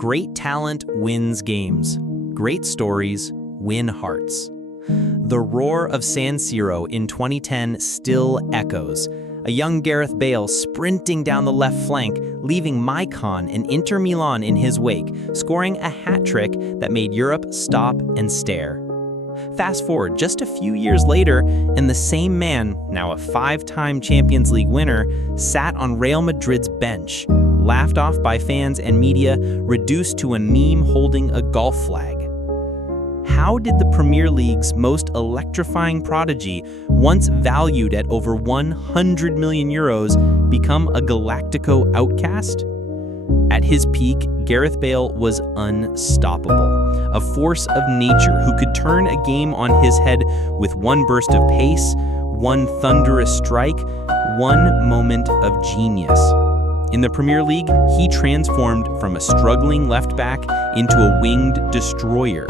Great talent wins games. Great stories win hearts. The roar of San Siro in 2010 still echoes. A young Gareth Bale sprinting down the left flank, leaving Maicon and Inter Milan in his wake, scoring a hat trick that made Europe stop and stare. Fast forward just a few years later, and the same man, now a 5-time Champions League winner, sat on Real Madrid's bench, laughed off by fans and media, reduced to a meme holding a golf flag. How did the Premier League's most electrifying prodigy, once valued at over 100 million euros, become a Galactico outcast? At his peak, Gareth Bale was unstoppable, a force of nature who could turn a game on his head with one burst of pace, one thunderous strike, one moment of genius. In the Premier League, he transformed from a struggling left-back into a winged destroyer,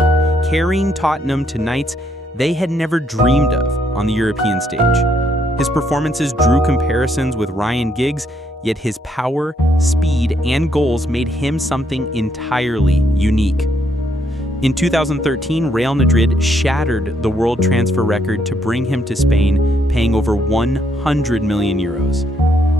carrying Tottenham to nights they had never dreamed of on the European stage. His performances drew comparisons with Ryan Giggs, yet his power, speed, and goals made him something entirely unique. In 2013, Real Madrid shattered the world transfer record to bring him to Spain, paying over 100 million euros.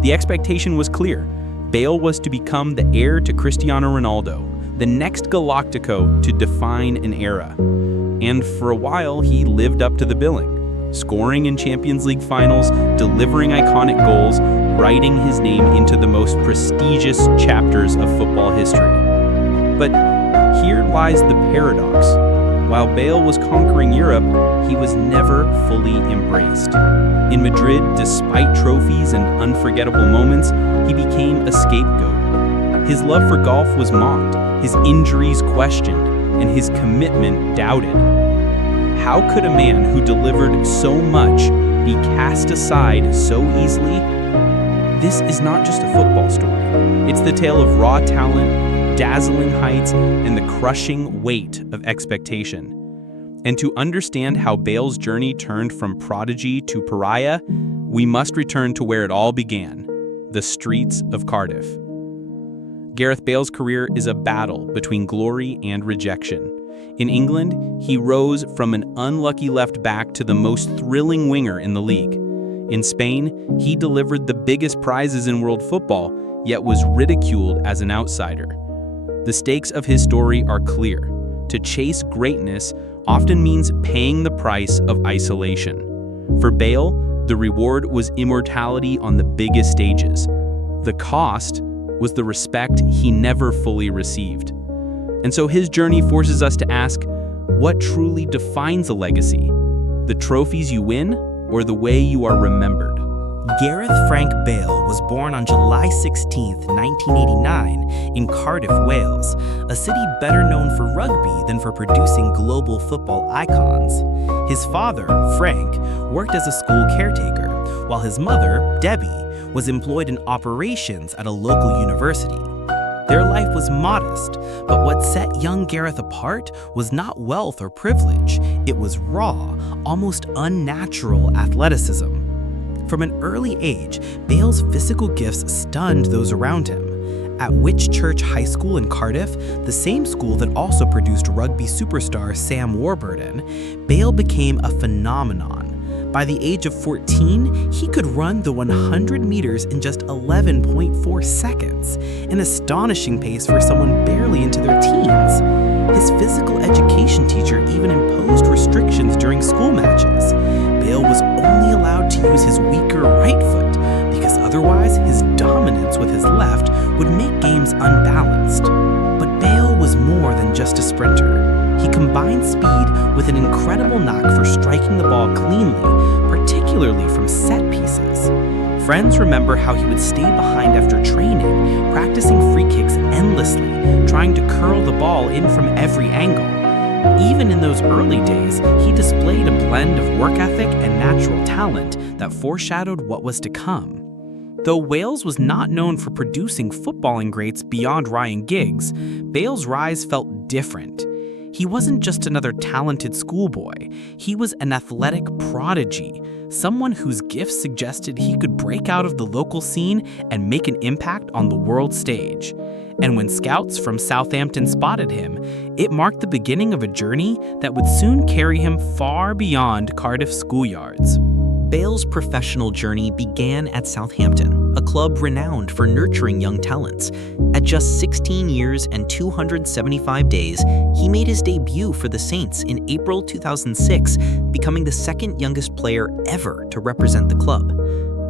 The expectation was clear. Bale was to become the heir to Cristiano Ronaldo, the next Galactico to define an era. And for a while, he lived up to the billing, scoring in Champions League finals, delivering iconic goals, writing his name into the most prestigious chapters of football history. But here lies the paradox. While Bale was conquering Europe, he was never fully embraced. In Madrid, despite trophies and unforgettable moments, he became a scapegoat. His love for golf was mocked, his injuries questioned, and his commitment doubted. How could a man who delivered so much be cast aside so easily? This is not just a football story. It's the tale of raw talent, dazzling heights, and the crushing weight of expectation. And to understand how Bale's journey turned from prodigy to pariah, we must return to where it all began, the streets of Cardiff. Gareth Bale's career is a battle between glory and rejection. In England, he rose from an unlucky left back to the most thrilling winger in the league. In Spain, he delivered the biggest prizes in world football, yet was ridiculed as an outsider. The stakes of his story are clear. To chase greatness often means paying the price of isolation. For Bale, the reward was immortality on the biggest stages. The cost was the respect he never fully received. And so his journey forces us to ask, what truly defines a legacy? The trophies you win, or the way you are remembered? Gareth Frank Bale was born on July 16, 1989, in Cardiff, Wales, a city better known for rugby than for producing global football icons. His father, Frank, worked as a school caretaker, while his mother, Debbie, was employed in operations at a local university. Their life was modest, but what set young Gareth apart was not wealth or privilege. It was raw, almost unnatural athleticism. From an early age, Bale's physical gifts stunned those around him. At Whitchurch High School in Cardiff, the same school that also produced rugby superstar Sam Warburton, Bale became a phenomenon. By the age of 14, he could run the 100 meters in just 11.4 seconds, an astonishing pace for someone barely into their teens. His physical education teacher even imposed restrictions during school matches. Bale was only allowed to use his weaker right foot, because otherwise his dominance with his left would make games unbalanced. But Bale was more than just a sprinter. He combined speed with an incredible knack for striking the ball cleanly, particularly from set pieces. Friends remember how he would stay behind after training, practicing free kicks endlessly, trying to curl the ball in from every angle. Even in those early days, he displayed a blend of work ethic and natural talent that foreshadowed what was to come. Though Wales was not known for producing footballing greats beyond Ryan Giggs, Bale's rise felt different. He wasn't just another talented schoolboy. He was an athletic prodigy, someone whose gifts suggested he could break out of the local scene and make an impact on the world stage. And when scouts from Southampton spotted him, it marked the beginning of a journey that would soon carry him far beyond Cardiff schoolyards. Bale's professional journey began at Southampton, a club renowned for nurturing young talents. At just 16 years and 275 days, he made his debut for the Saints in April 2006, becoming the second youngest player ever to represent the club.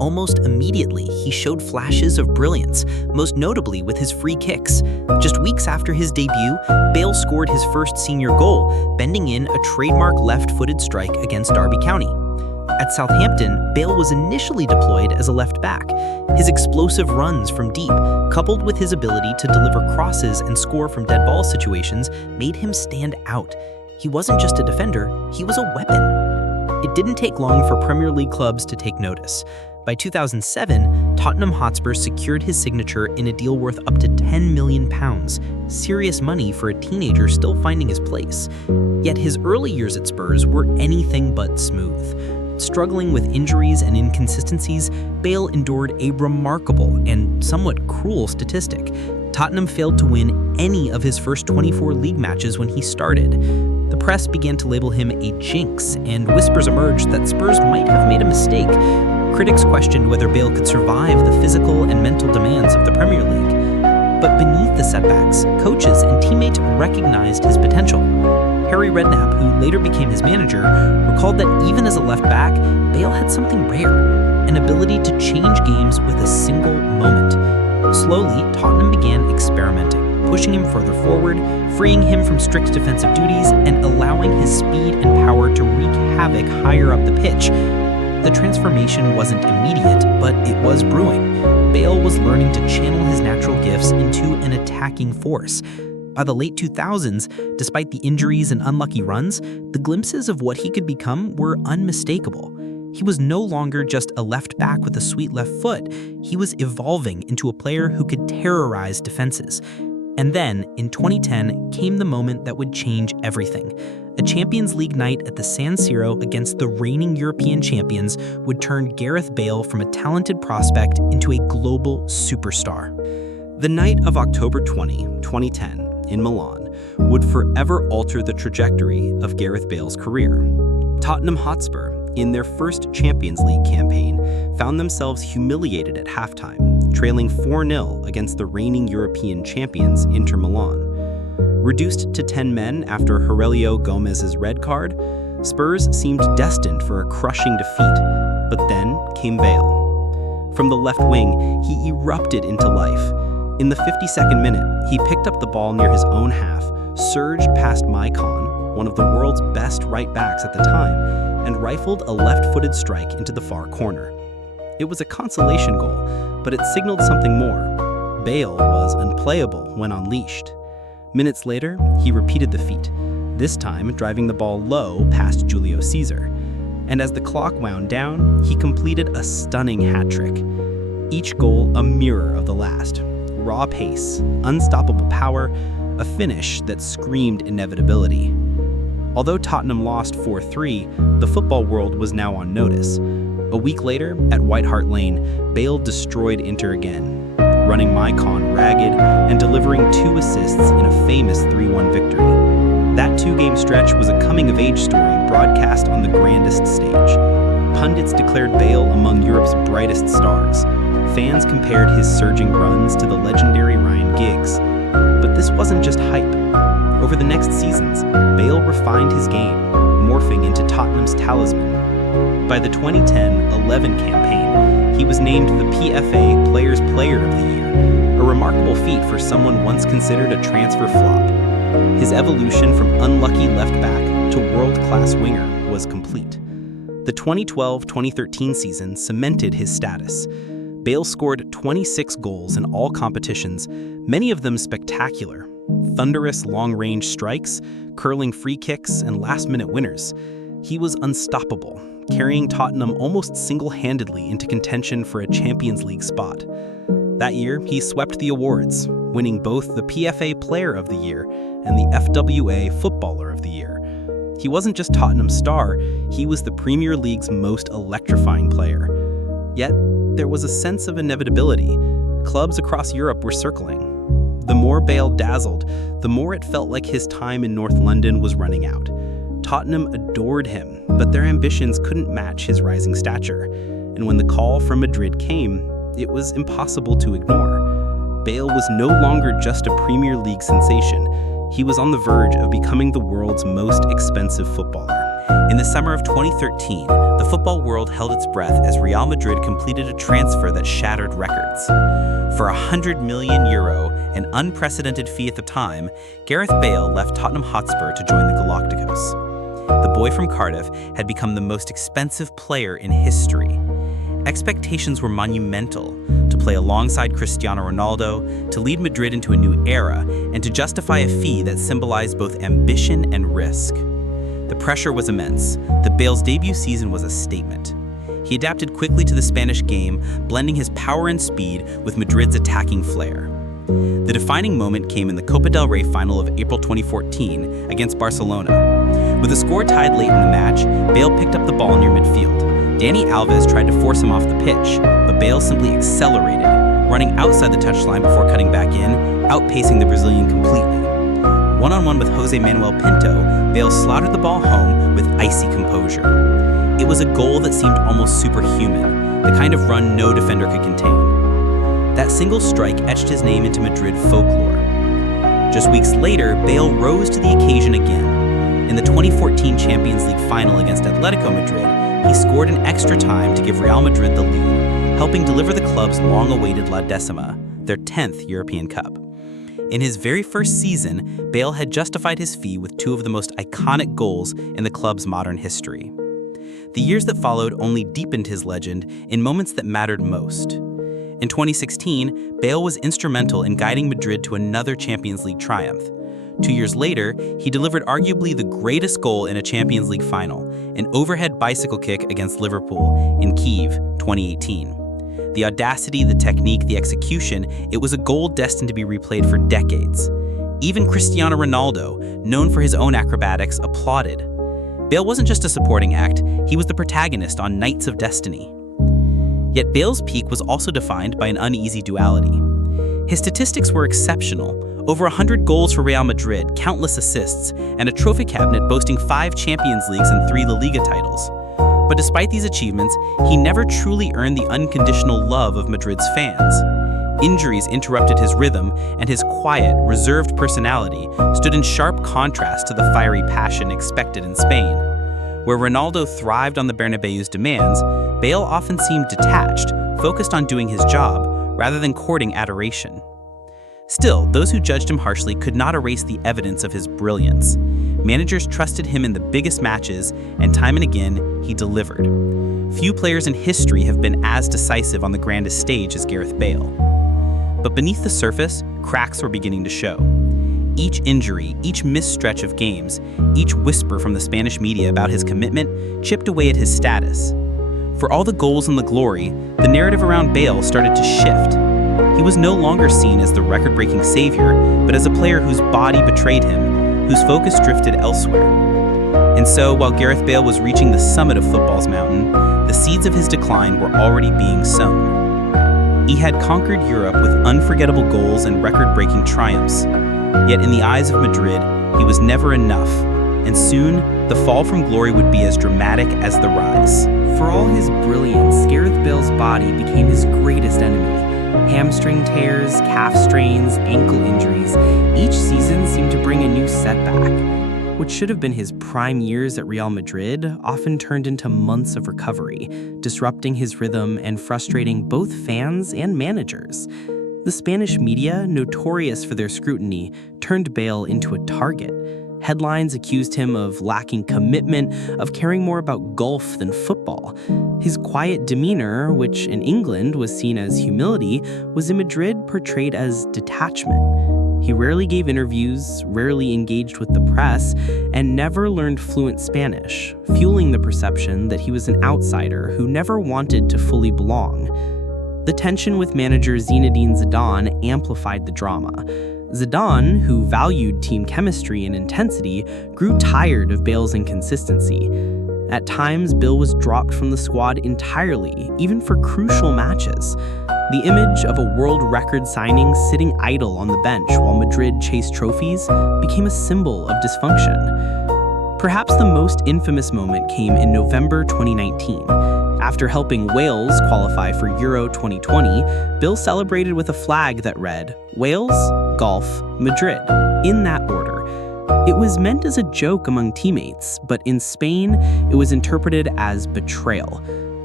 Almost immediately, he showed flashes of brilliance, most notably with his free kicks. Just weeks after his debut, Bale scored his first senior goal, bending in a trademark left-footed strike against Derby County. At Southampton, Bale was initially deployed as a left back. His explosive runs from deep, coupled with his ability to deliver crosses and score from dead ball situations, made him stand out. He wasn't just a defender, he was a weapon. It didn't take long for Premier League clubs to take notice. By 2007, Tottenham Hotspur secured his signature in a deal worth up to £10 million, serious money for a teenager still finding his place. Yet his early years at Spurs were anything but smooth. Struggling with injuries and inconsistencies, Bale endured a remarkable and somewhat cruel statistic. Tottenham failed to win any of his first 24 league matches when he started. The press began to label him a jinx, and whispers emerged that Spurs might have made a mistake. Critics questioned whether Bale could survive the physical and mental demands of the Premier League. But beneath the setbacks, coaches and teammates recognized his potential. Harry Redknapp, who later became his manager, recalled that even as a left back, Bale had something rare, an ability to change games with a single moment. Slowly, Tottenham began experimenting, pushing him further forward, freeing him from strict defensive duties, and allowing his speed and power to wreak havoc higher up the pitch. The transformation wasn't immediate, but it was brewing. Bale was learning to channel his natural gifts into an attacking force. By the late 2000s, despite the injuries and unlucky runs, the glimpses of what he could become were unmistakable. He was no longer just a left back with a sweet left foot. He was evolving into a player who could terrorize defenses. And then, in 2010, came the moment that would change everything. A Champions League night at the San Siro against the reigning European champions would turn Gareth Bale from a talented prospect into a global superstar. The night of October 20, 2010, in Milan, would forever alter the trajectory of Gareth Bale's career. Tottenham Hotspur, in their first Champions League campaign, found themselves humiliated at halftime, trailing 4-0 against the reigning European champions Inter Milan. Reduced to 10 men after Aurelio Gomez's red card, Spurs seemed destined for a crushing defeat, but then came Bale. From the left wing, he erupted into life. In the 52nd minute, he picked up the ball near his own half, surged past Maicon, one of the world's best right backs at the time, and rifled a left-footed strike into the far corner. It was a consolation goal, but it signaled something more. Bale was unplayable when unleashed. Minutes later, he repeated the feat, this time driving the ball low past Julio Cesar. And as the clock wound down, he completed a stunning hat-trick. Each goal a mirror of the last. Raw pace, unstoppable power, a finish that screamed inevitability. Although Tottenham lost 4-3, the football world was now on notice. A week later, at White Hart Lane, Bale destroyed Inter again, running Maicon ragged and delivering 2 assists in a famous 3-1 victory. That 2-game stretch was a coming-of-age story broadcast on the grandest stage. Pundits declared Bale among Europe's brightest stars. Fans compared his surging runs to the legendary Ryan Giggs. But this wasn't just hype. Over the next seasons, Bale refined his game, morphing into Tottenham's talisman. By the 2010-11 campaign, he was named the PFA Players' Player of the Year, a remarkable feat for someone once considered a transfer flop. His evolution from unlucky left back to world-class winger was complete. The 2012-2013 season cemented his status. Bale scored 26 goals in all competitions, many of them spectacular. Thunderous long-range strikes, curling free kicks, and last-minute winners. He was unstoppable, carrying Tottenham almost single-handedly into contention for a Champions League spot. That year, he swept the awards, winning both the PFA Player of the Year and the FWA Footballer of the Year. He wasn't just Tottenham's star, he was the Premier League's most electrifying player. Yet, there was a sense of inevitability. Clubs across Europe were circling. The more Bale dazzled, the more it felt like his time in North London was running out. Tottenham adored him, but their ambitions couldn't match his rising stature. And when the call from Madrid came, it was impossible to ignore. Bale was no longer just a Premier League sensation. He was on the verge of becoming the world's most expensive footballer. In the summer of 2013, the football world held its breath as Real Madrid completed a transfer that shattered records. For €100 million, an unprecedented fee at the time, Gareth Bale left Tottenham Hotspur to join the Galacticos. The boy from Cardiff had become the most expensive player in history. Expectations were monumental: to play alongside Cristiano Ronaldo, to lead Madrid into a new era, and to justify a fee that symbolized both ambition and risk. The pressure was immense. The Bale's debut season was a statement. He adapted quickly to the Spanish game, blending his power and speed with Madrid's attacking flair. The defining moment came in the Copa del Rey final of April 2014 against Barcelona. With the score tied late in the match, Bale picked up the ball near midfield. Dani Alves tried to force him off the pitch, but Bale simply accelerated, running outside the touchline before cutting back in, outpacing the Brazilian completely. One-on-one with Jose Manuel Pinto, Bale slaughtered the ball home with icy composure. It was a goal that seemed almost superhuman, the kind of run no defender could contain. That single strike etched his name into Madrid folklore. Just weeks later, Bale rose to the occasion again. In the 2014 Champions League final against Atletico Madrid, he scored in extra time to give Real Madrid the lead, helping deliver the club's long-awaited La Decima, their 10th European Cup. In his very first season, Bale had justified his fee with two of the most iconic goals in the club's modern history. The years that followed only deepened his legend in moments that mattered most. In 2016, Bale was instrumental in guiding Madrid to another Champions League triumph. 2 years later, he delivered arguably the greatest goal in a Champions League final, an overhead bicycle kick against Liverpool in Kyiv, 2018. The audacity, the technique, the execution, it was a goal destined to be replayed for decades. Even Cristiano Ronaldo, known for his own acrobatics, applauded. Bale wasn't just a supporting act, he was the protagonist on Knights of Destiny. Yet Bale's peak was also defined by an uneasy duality. His statistics were exceptional: over 100 goals for Real Madrid, countless assists, and a trophy cabinet boasting 5 Champions Leagues and 3 La Liga titles. But despite these achievements, he never truly earned the unconditional love of Madrid's fans. Injuries interrupted his rhythm, and his quiet, reserved personality stood in sharp contrast to the fiery passion expected in Spain. Where Ronaldo thrived on the Bernabeu's demands, Bale often seemed detached, focused on doing his job, rather than courting adoration. Still, those who judged him harshly could not erase the evidence of his brilliance. Managers trusted him in the biggest matches, and time and again, he delivered. Few players in history have been as decisive on the grandest stage as Gareth Bale. But beneath the surface, cracks were beginning to show. Each injury, each missed stretch of games, each whisper from the Spanish media about his commitment chipped away at his status. For all the goals and the glory, the narrative around Bale started to shift. He was no longer seen as the record-breaking savior, but as a player whose body betrayed him, whose focus drifted elsewhere. And so, while Gareth Bale was reaching the summit of football's mountain, the seeds of his decline were already being sown. He had conquered Europe with unforgettable goals and record-breaking triumphs. Yet in the eyes of Madrid, he was never enough, and soon, the fall from glory would be as dramatic as the rise. For all his brilliance, Gareth Bale's body became his greatest enemy. Hamstring tears, calf strains, ankle injuries, each season seemed to bring a new setback. What should have been his prime years at Real Madrid often turned into months of recovery, disrupting his rhythm and frustrating both fans and managers. The Spanish media, notorious for their scrutiny, turned Bale into a target. Headlines accused him of lacking commitment, of caring more about golf than football. His quiet demeanor, which in England was seen as humility, was in Madrid portrayed as detachment. He rarely gave interviews, rarely engaged with the press, and never learned fluent Spanish, fueling the perception that he was an outsider who never wanted to fully belong. The tension with manager Zinedine Zidane amplified the drama. Zidane, who valued team chemistry and intensity, grew tired of Bale's inconsistency. At times, Bale was dropped from the squad entirely, even for crucial matches. The image of a world record signing sitting idle on the bench while Madrid chased trophies became a symbol of dysfunction. Perhaps the most infamous moment came in November 2019. After helping Wales qualify for Euro 2020, Bale celebrated with a flag that read, "Wales, Golf, Madrid," in that order. It was meant as a joke among teammates, but in Spain, it was interpreted as betrayal.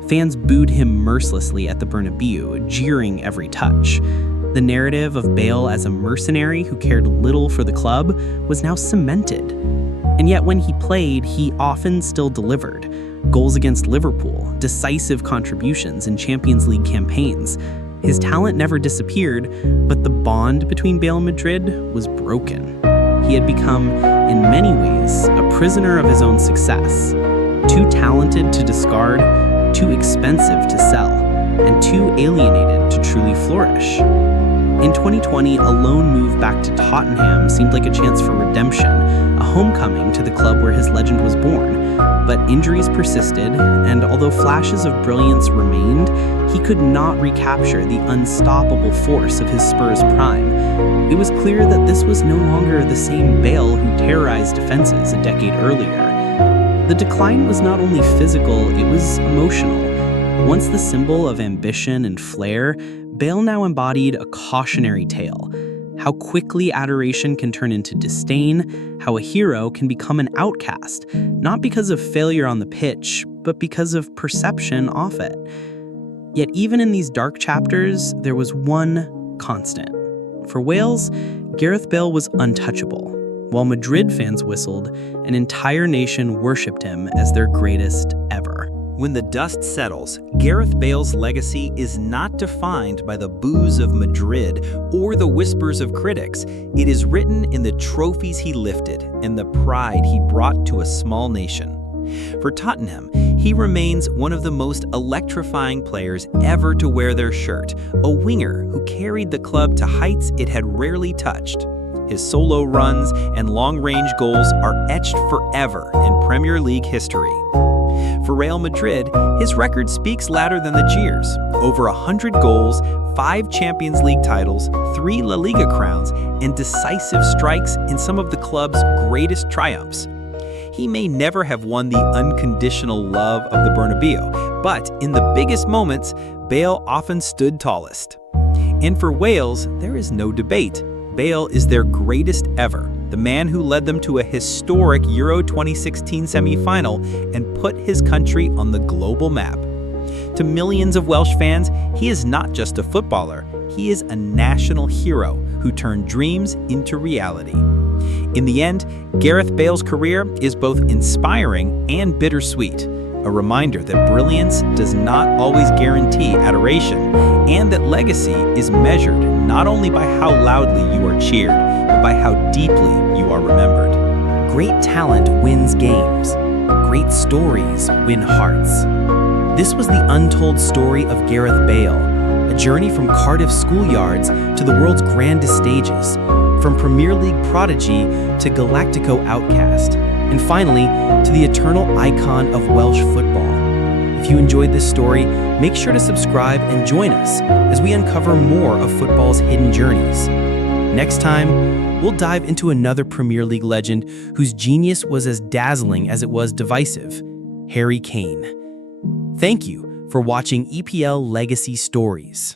Fans booed him mercilessly at the Bernabeu, jeering every touch. The narrative of Bale as a mercenary who cared little for the club was now cemented. And yet when he played, he often still delivered. Goals against Liverpool, decisive contributions in Champions League campaigns. His talent never disappeared, but the bond between Bale and Madrid was broken. He had become, in many ways, a prisoner of his own success. Too talented to discard, too expensive to sell, and too alienated to truly flourish. In 2020, a loan move back to Tottenham seemed like a chance for redemption, a homecoming to the club where his legend was born. But injuries persisted, and although flashes of brilliance remained, he could not recapture the unstoppable force of his Spurs prime. It was clear that this was no longer the same Bale who terrorized defenses a decade earlier. The decline was not only physical, it was emotional. Once the symbol of ambition and flair, Bale now embodied a cautionary tale. How quickly adoration can turn into disdain, how a hero can become an outcast, not because of failure on the pitch, but because of perception off it. Yet even in these dark chapters, there was one constant. For Wales, Gareth Bale was untouchable. While Madrid fans whistled, an entire nation worshipped him as their greatest ever. When the dust settles, Gareth Bale's legacy is not defined by the boos of Madrid or the whispers of critics. It is written in the trophies he lifted and the pride he brought to a small nation. For Tottenham, he remains one of the most electrifying players ever to wear their shirt, a winger who carried the club to heights it had rarely touched. His solo runs and long-range goals are etched forever in Premier League history. For Real Madrid, his record speaks louder than the jeers. Over 100 goals, 5 Champions League titles, 3 La Liga crowns, and decisive strikes in some of the club's greatest triumphs. He may never have won the unconditional love of the Bernabeu, but in the biggest moments, Bale often stood tallest. And for Wales, there is no debate. Bale is their greatest ever, the man who led them to a historic Euro 2016 semi-final and put his country on the global map. To millions of Welsh fans, he is not just a footballer, he is a national hero who turned dreams into reality. In the end, Gareth Bale's career is both inspiring and bittersweet, a reminder that brilliance does not always guarantee adoration, and that legacy is measured not only by how loudly you are cheered, but by how deeply you are remembered. Great talent wins games. Great stories win hearts. This was the untold story of Gareth Bale, a journey from Cardiff schoolyards to the world's grandest stages, from Premier League prodigy to Galactico outcast, and finally, to the eternal icon of Welsh football. If you enjoyed this story, make sure to subscribe and join us as we uncover more of football's hidden journeys. Next time, we'll dive into another Premier League legend whose genius was as dazzling as it was divisive, Harry Kane. Thank you for watching EPL Legacy Stories.